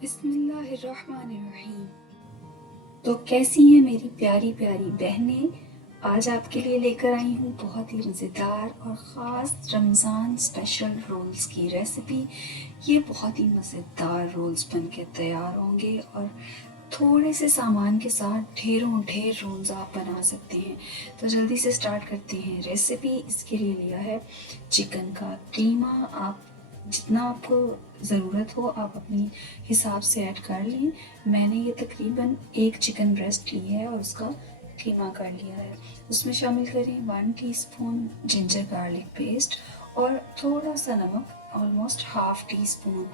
बिस्मिल्लाहिर्रहमानिर्रहीम। तो कैसी हैं मेरी प्यारी प्यारी बहनें। आज आपके लिए लेकर आई हूँ बहुत ही मज़ेदार और ख़ास रमज़ान स्पेशल रोल्स की रेसिपी। ये बहुत ही मज़ेदार रोल्स बनके तैयार होंगे और थोड़े से सामान के साथ ढेरों ढेर रोल्स आप बना सकते हैं। तो जल्दी से स्टार्ट करते हैं रेसिपी। इसके लिए लिया है चिकन का कीमा। आप जितना आपको ज़रूरत हो आप अपनी हिसाब से ऐड कर लें। मैंने ये तकरीबन एक चिकन ब्रेस्ट ली है और उसका कीमा कर लिया है। उसमें शामिल करें 1 टीस्पून जिंजर गार्लिक पेस्ट और थोड़ा सा नमक, ऑलमोस्ट हाफ टी स्पून।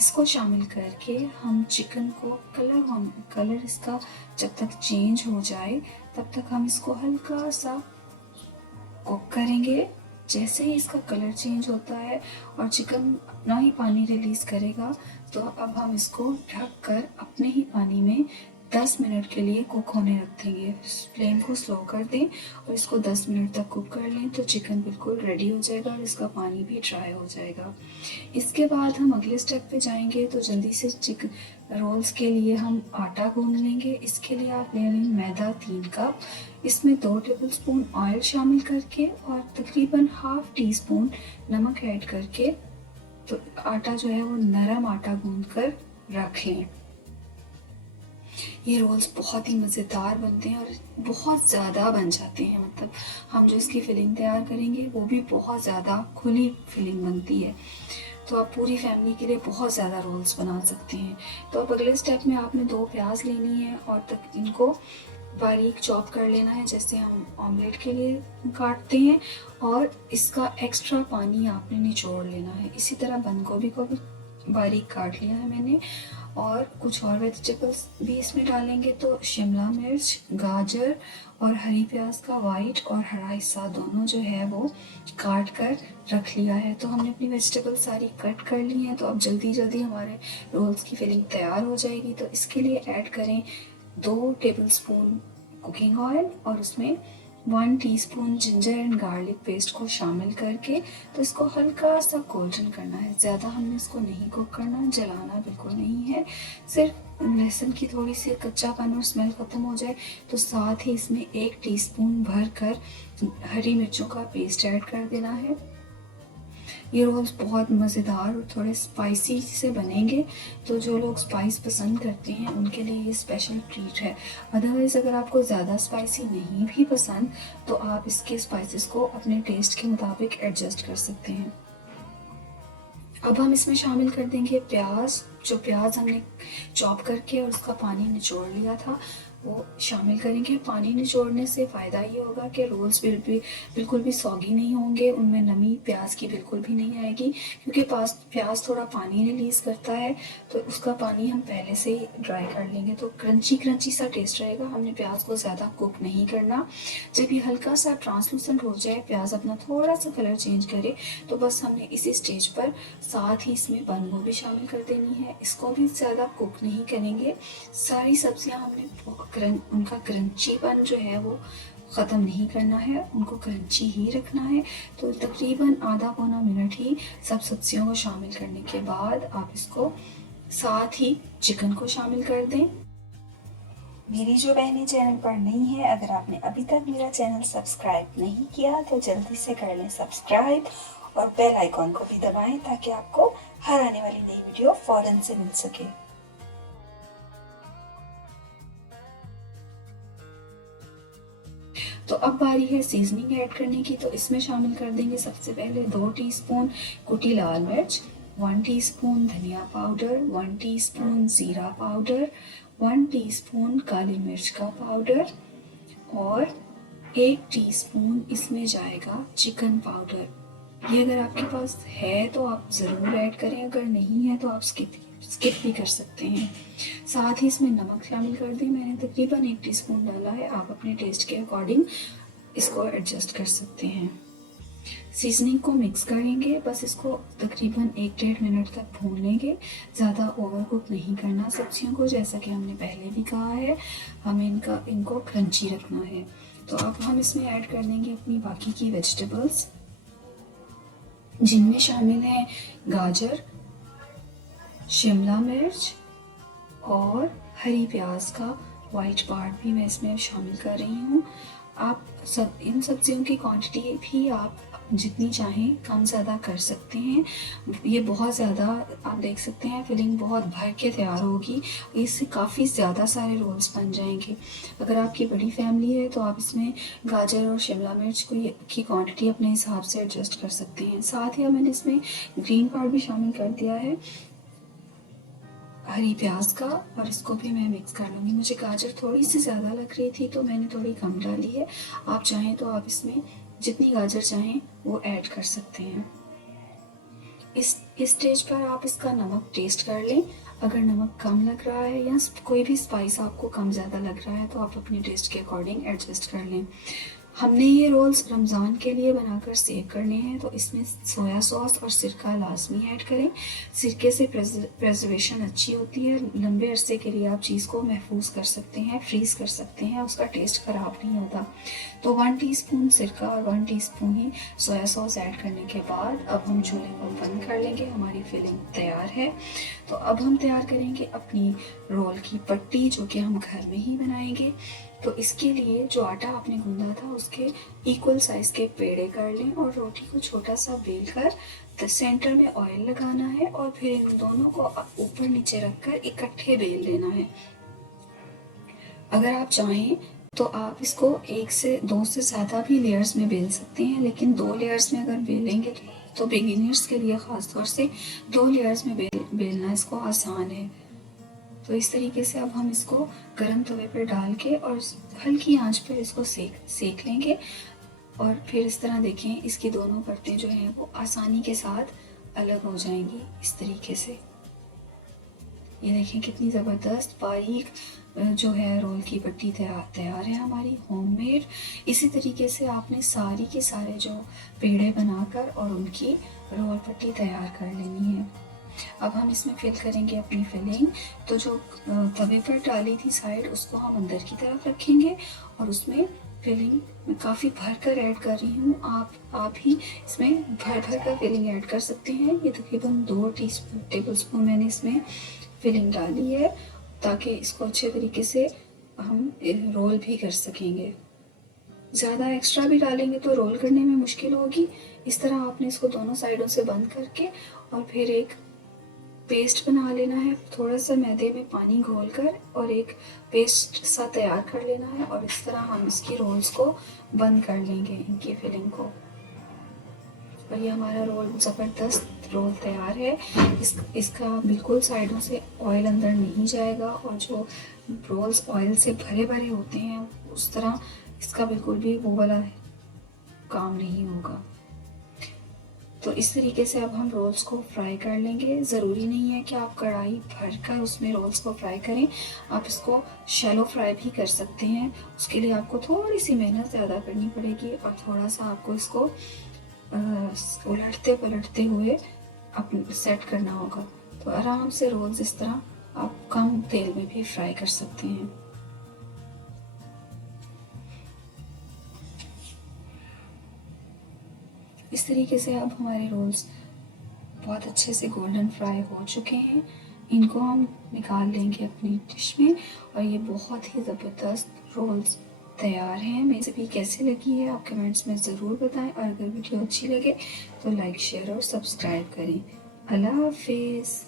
इसको शामिल करके हम चिकन को कलर इसका जब तक चेंज हो जाए तब तक हम इसको हल्का सा कुक करेंगे। जैसे ही इसका कलर चेंज होता है और चिकन अपना ही पानी रिलीज़ करेगा तो अब हम इसको ढक कर अपने ही पानी में 10 मिनट के लिए कुक होने रख देंगे। फ्लेम को स्लो कर दें और इसको 10 मिनट तक कुक कर लें तो चिकन बिल्कुल रेडी हो जाएगा और इसका पानी भी ड्राई हो जाएगा। इसके बाद हम अगले स्टेप पे जाएंगे। तो जल्दी से चिकन रोल्स के लिए हम आटा गूंद लेंगे। इसके लिए आप ले लें मैदा 3 कप। इसमें 2 टेबलस्पून ऑयल शामिल करके और तकरीबन हाफ टी स्पून नमक ऐड करके तो आटा जो है वो नरम आटा गूंद कर रख लें। ये रोल्स बहुत ही मज़ेदार बनते हैं और बहुत ज़्यादा बन जाते हैं। मतलब हम जो इसकी फिलिंग तैयार करेंगे वो भी बहुत ज़्यादा खुली फिलिंग बनती है। तो आप पूरी फैमिली के लिए बहुत ज़्यादा रोल्स बना सकते हैं। तो अब अगले स्टेप में आपने 2 प्याज लेनी है और तक इनको बारीक चॉप कर लेना है जैसे हम ऑमलेट के लिए काटते हैं। और इसका एक्स्ट्रा पानी आपने निचोड़ लेना है। इसी तरह बंद गोभी को भी बारीक काट लिया है मैंने। और कुछ और वेजिटेबल्स भी इसमें डालेंगे तो शिमला मिर्च, गाजर और हरी प्याज का वाइट और हरा हिस्सा दोनों जो है वो काट कर रख लिया है। तो हमने अपनी वेजिटेबल सारी कट कर ली हैं। तो अब जल्दी जल्दी हमारे रोल्स की फिलिंग तैयार हो जाएगी। तो इसके लिए ऐड करें 2 टेबलस्पून कुकिंग ऑयल और उसमें 1 teaspoon ginger and garlic paste को शामिल करके तो इसको हल्का सा गोल्डन करना है। ज़्यादा हमने इसको नहीं कुक करना, जलाना बिल्कुल नहीं है। सिर्फ लहसुन की थोड़ी सी कच्चापन और स्मेल ख़त्म हो जाए तो साथ ही इसमें 1 टीस्पून भर कर हरी मिर्चों का पेस्ट ऐड कर देना है। ये रोल्स बहुत मज़ेदार और थोड़े स्पाइसी से बनेंगे। तो जो लोग स्पाइस पसंद करते हैं उनके लिए ये स्पेशल ट्रीट है। अदरवाइज़ अगर आपको ज़्यादा स्पाइसी नहीं भी पसंद तो आप इसके स्पाइसेस को अपने टेस्ट के मुताबिक एडजस्ट कर सकते हैं। अब हम इसमें शामिल कर देंगे प्याज। जो प्याज हमने चॉप करके और उसका पानी निचोड़ लिया था वो शामिल करेंगे। पानी निचोड़ने से फ़ायदा ये होगा कि रोल्स बिल्कुल भी सॉगी नहीं होंगे, उनमें नमी प्याज की बिल्कुल भी नहीं आएगी। क्योंकि प्याज थोड़ा पानी रिलीज़ करता है तो उसका पानी हम पहले से ही ड्राई कर लेंगे तो क्रंची क्रंची सा टेस्ट रहेगा। हमने प्याज को ज़्यादा कुक नहीं करना। जब ये हल्का सा ट्रांसलूसेंट हो जाए, प्याज अपना थोड़ा सा कलर चेंज करे तो बस हमने इसी स्टेज पर साथ ही इसमें बंद गोभी शामिल कर देनी है। इसको भी ज़्यादा कुक नहीं करेंगे। सारी सब्जियां हमने उनका क्रंचीपन जो है वो ख़त्म नहीं करना है, उनको क्रंची ही रखना है। तो तकरीबन आधा पौना मिनट ही सब सब्जियों को शामिल करने के बाद आप इसको साथ ही चिकन को शामिल कर दें। मेरी जो बहनें चैनल पर नई है, अगर आपने अभी तक मेरा चैनल सब्सक्राइब नहीं किया तो जल्दी से कर लें सब्सक्राइब और बेल आइकॉन को भी दबाएं ताकि आपको हर आने वाली नई वीडियो फौरन से मिल सके। तो अब बारी है सीजनिंग ऐड करने की। तो इसमें शामिल कर देंगे सबसे पहले 2 टीस्पून कुटी लाल मिर्च, 1 टीस्पून धनिया पाउडर, 1 टीस्पून ज़ीरा पाउडर, 1 टीस्पून काली मिर्च का पाउडर और 1 टीस्पून इसमें जाएगा चिकन पाउडर। ये अगर आपके पास है तो आप ज़रूर ऐड करें, अगर नहीं है तो आप स्किप भी कर सकते हैं। साथ ही इसमें नमक शामिल कर दें। मैंने तकरीबन 1 टीस्पून डाला है, आप अपने टेस्ट के अकॉर्डिंग इसको एडजस्ट कर सकते हैं। सीजनिंग को मिक्स करेंगे, बस इसको तकरीबन 1-1.5 मिनट तक भून लेंगे। ज़्यादा ओवर कुक नहीं करना सब्जियों को, जैसा कि हमने पहले भी कहा है हमें इनको क्रंची रखना है। तो अब हम इसमें ऐड कर देंगे अपनी बाकी की वेजिटेबल्स जिनमें शामिल हैं गाजर, शिमला मिर्च, और हरी प्याज का वाइट पार्ट भी मैं इसमें शामिल कर रही हूँ। आप सब इन सब्जियों की क्वांटिटी भी आप जितनी चाहें कम ज़्यादा कर सकते हैं। ये बहुत ज़्यादा आप देख सकते हैं फिलिंग बहुत भर के तैयार होगी, इससे काफ़ी ज़्यादा सारे रोल्स बन जाएंगे। अगर आपकी बड़ी फैमिली है तो आप इसमें गाजर और शिमला मिर्च की क्वांटिटी अपने हिसाब से एडजस्ट कर सकते हैं। साथ ही मैंने इसमें ग्रीन पार्ट भी शामिल कर दिया है हरी प्याज का, और इसको भी मैं मिक्स कर लूँगी। मुझे गाजर थोड़ी सी ज़्यादा लग रही थी तो मैंने थोड़ी कम डाली है। आप चाहें तो आप इसमें जितनी गाजर चाहें वो ऐड कर सकते हैं। इस स्टेज पर आप इसका नमक टेस्ट कर लें। अगर नमक कम लग रहा है या कोई भी स्पाइस आपको कम ज़्यादा लग रहा है तो आप अपने टेस्ट के अकॉर्डिंग एडजस्ट कर लें। हमने ये रोल्स रमज़ान के लिए बनाकर सेव करने हैं तो इसमें सोया सॉस और सिरका लाजमी ऐड करें। सिरके से प्रिजर्वेशन अच्छी होती है, लंबे अरसे के लिए आप चीज़ को महफूज कर सकते हैं, फ्रीज़ कर सकते हैं, उसका टेस्ट ख़राब नहीं होता। तो 1 टीस्पून सिरका और 1 टीस्पून ही सोया सॉस ऐड करने के बाद अब हम चूल्हे को बंद कर लेंगे। हमारी फिलिंग तैयार है। तो अब हम तैयार करेंगे अपनी रोल की पट्टी, जो कि हम घर में ही बनाएंगे। तो इसके लिए जो आटा आपने गूंदा था उसके इक्वल साइज के पेड़े कर लें और रोटी को छोटा सा बेल कर सेंटर में ऑयल लगाना है और फिर इन दोनों को ऊपर नीचे रखकर इकट्ठे बेल लेना है। अगर आप चाहें तो आप इसको 1 से 2 से ज़्यादा भी लेयर्स में बेल सकते हैं, लेकिन 2 लेयर्स में अगर बेलेंगे तो बिगिनर्स के लिए ख़ास तौर से 2 लेयर्स में बेलना इसको आसान है। तो इस तरीके से अब हम इसको गर्म तवे पर डाल के और हल्की आंच पर इसको सेक लेंगे। और फिर इस तरह देखें इसकी दोनों परतें जो हैं वो आसानी के साथ अलग हो जाएंगी इस तरीके से। ये देखें कितनी ज़बरदस्त बारीक जो है रोल की पट्टी तैयार है हमारी होममेड। इसी तरीके से आपने सारी के सारे जो पेड़े बनाकर और उनकी रोल पट्टी तैयार कर लेनी है। अब हम इसमें फिल करेंगे अपनी फिलिंग। तो जो तवे पर डाली थी साइड उसको हम अंदर की तरफ रखेंगे और उसमें फिलिंग मैं काफ़ी भर कर ऐड कर रही हूँ। आप ही इसमें भर कर फिलिंग ऐड कर सकते हैं। ये तकरीबन 2 टेबल स्पून मैंने इसमें फिलिंग डाली है ताकि इसको अच्छे तरीके से हम रोल भी कर सकेंगे। ज़्यादा एक्स्ट्रा भी डालेंगे तो रोल करने में मुश्किल होगी। इस तरह आपने इसको दोनों साइडों से बंद करके और फिर एक पेस्ट बना लेना है। थोड़ा सा मैदे में पानी घोलकर और एक पेस्ट सा तैयार कर लेना है और इस तरह हम इसकी रोल्स को बंद कर लेंगे, इनकी फिलिंग को। और ये हमारा रोल ज़बरदस्त रोल तैयार है। इसका बिल्कुल साइडों से ऑयल अंदर नहीं जाएगा और जो रोल्स ऑयल से भरे भरे होते हैं उस तरह इसका बिल्कुल भी वो वाला काम नहीं होगा। तो इस तरीके से अब हम रोल्स को फ्राई कर लेंगे। ज़रूरी नहीं है कि आप कढ़ाई भर कर उसमें रोल्स को फ्राई करें, आप इसको शैलो फ्राई भी कर सकते हैं। उसके लिए आपको थोड़ी सी मेहनत ज़्यादा करनी पड़ेगी और थोड़ा सा आपको इसको उलटते पलटते हुए अपने सेट करना होगा। तो आराम से रोल्स इस तरह आप कम तेल में भी फ्राई कर सकते हैं। इस तरीके से अब हमारे रोल्स बहुत अच्छे से गोल्डन फ्राई हो चुके हैं। इनको हम निकाल लेंगे अपनी डिश में और ये बहुत ही ज़बरदस्त रोल्स तैयार हैं। मेरी रेसिपी कैसी लगी है आप कमेंट्स में ज़रूर बताएं और अगर वीडियो अच्छी लगे तो लाइक शेयर और सब्सक्राइब करें। अल्लाह हाफिज़।